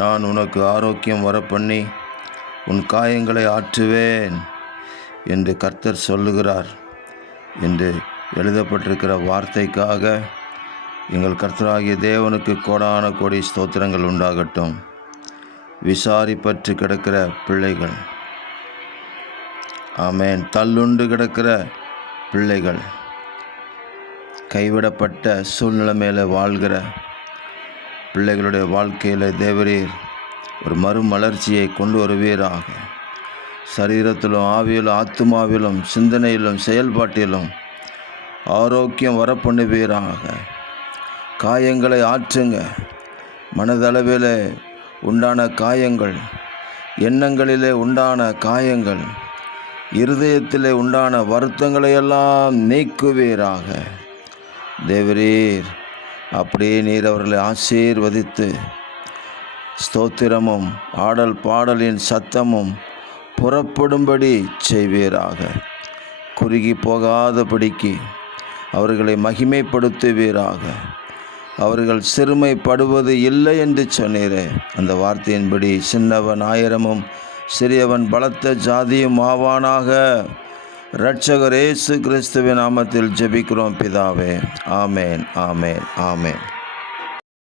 நான் உனக்கு ஆரோக்கியம் வரப்பண்ணி உன் காயங்களை ஆற்றுவேன் என்று கர்த்தர் சொல்லுகிறார் என்று எழுதப்பட்டிருக்கிற வார்த்தைக்காக எங்கள் கர்த்தராகிய தேவனுக்கு கோடான கோடி ஸ்தோத்திரங்கள் உண்டாகட்டும். விசாரிப்பற்று கிடக்கிற பிள்ளைகள், ஆமேன், தள்ளுண்டு கிடக்கிற பிள்ளைகள், கைவிடப்பட்ட சூழ்நிலைமையில் வாழ்கிற பிள்ளைகளுடைய வாழ்க்கையில் தேவரீர் ஒரு மறுமலர்ச்சியை கொண்டு வருவீராக. சரீரத்திலும் ஆவியிலும் ஆத்துமாவிலும் சிந்தனையிலும் செயல்பாட்டிலும் ஆரோக்கியம் வரப்பண்ணுவீராக. காயங்களை ஆற்றுங்க. மனதளவில் உண்டான காயங்கள், எண்ணங்களிலே உண்டான காயங்கள், இருதயத்திலே உண்டான வருத்தங்களையெல்லாம் நீக்குவீராக. தேவரீர் அப்படியே நீர் அவர்களை ஆசீர்வதித்து ஸ்தோத்திரமும் ஆடல் பாடலின் சத்தமும் புறப்படும்படி செய்வீராக. குறுகி போகாதபடிக்கு அவர்களை மகிமைப்படுத்துவீராக. அவர்கள் சிறுமைப்படுவது இல்லை என்று சொன்னீரே, அந்த வார்த்தையின்படி சின்னவன் ஆயிரமும் சிறியவன் பலத்த ஜாதியும் ஆவானாக. இரட்சகர் இயேசு கிறிஸ்துவின் நாமத்தில் ஜெபிக்கிறோம் பிதாவே. ஆமேன், ஆமேன், ஆமேன்.